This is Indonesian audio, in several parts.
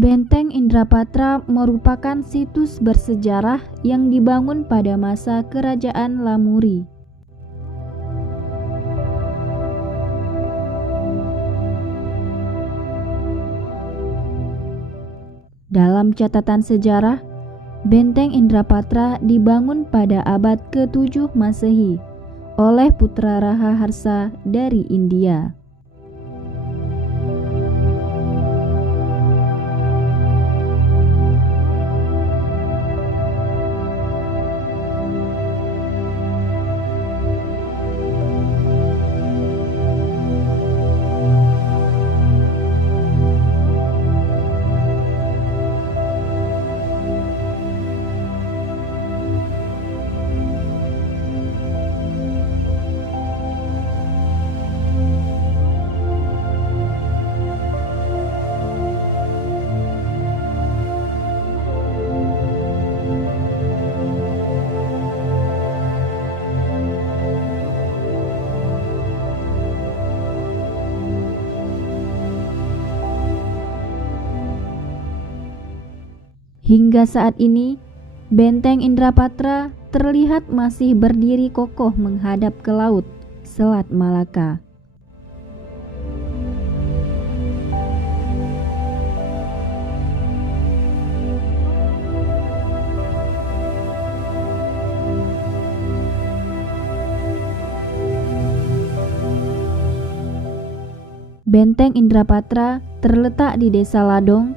Benteng Indrapatra merupakan situs bersejarah yang dibangun pada masa Kerajaan Lamuri. Dalam catatan sejarah, Benteng Indrapatra dibangun pada abad ke-7 Masehi oleh putra Raja Harsa dari India. Hingga saat ini, Benteng Indrapatra terlihat masih berdiri kokoh menghadap ke laut, Selat Malaka. Benteng Indrapatra terletak di Desa Ladong,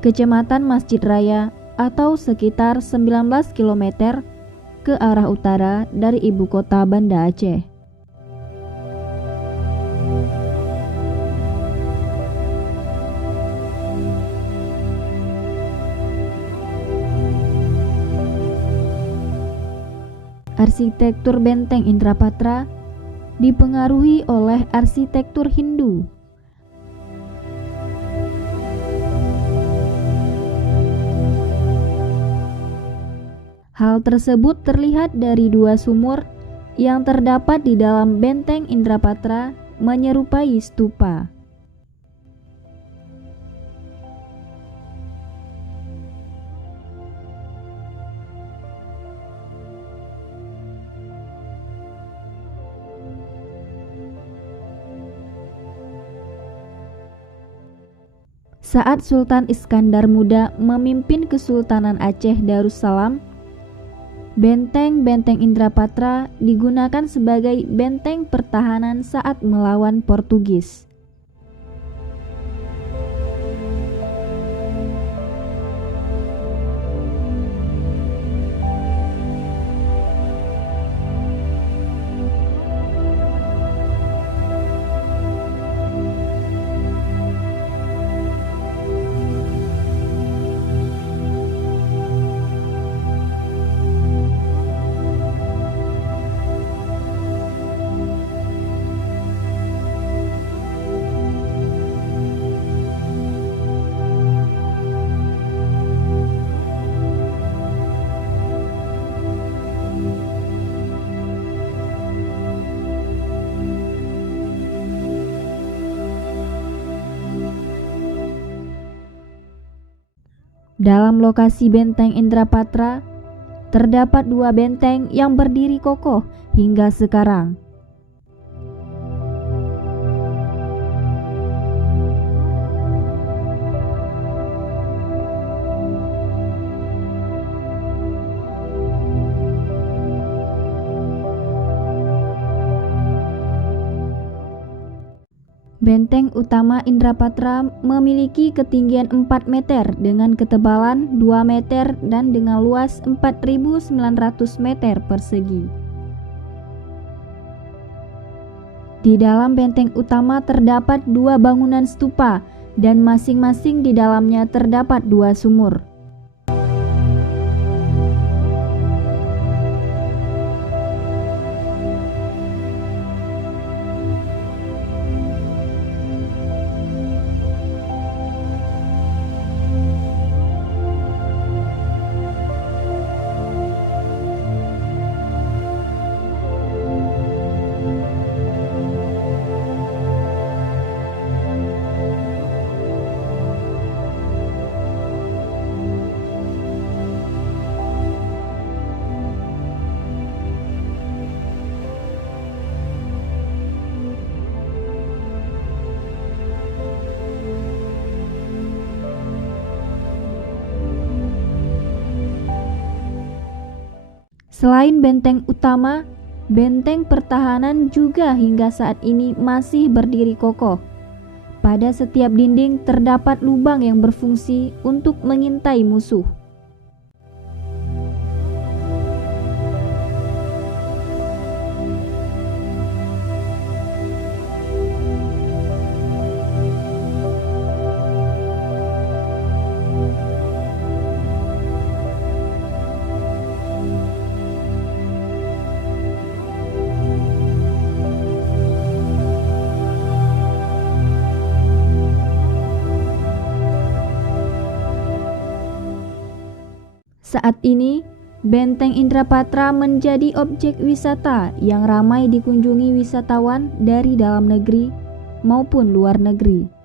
Kecamatan Masjid Raya, atau sekitar 19 km ke arah utara dari ibu kota Banda Aceh. Arsitektur Benteng Indrapatra dipengaruhi oleh arsitektur Hindu. Hal tersebut terlihat dari dua sumur yang terdapat di dalam Benteng Indrapatra menyerupai stupa. Saat Sultan Iskandar Muda memimpin Kesultanan Aceh Darussalam, Benteng Indrapatra digunakan sebagai benteng pertahanan saat melawan Portugis. Dalam lokasi Benteng Indrapatra, terdapat dua benteng yang berdiri kokoh hingga sekarang. Benteng utama Indrapatra memiliki ketinggian 4 meter dengan ketebalan 2 meter dan dengan luas 4.900 meter persegi. Di dalam benteng utama terdapat dua bangunan stupa dan masing-masing di dalamnya terdapat dua sumur. Selain benteng utama, benteng pertahanan juga hingga saat ini masih berdiri kokoh. Pada setiap dinding terdapat lubang yang berfungsi untuk mengintai musuh. Saat ini, Benteng Indrapatra menjadi objek wisata yang ramai dikunjungi wisatawan dari dalam negeri maupun luar negeri.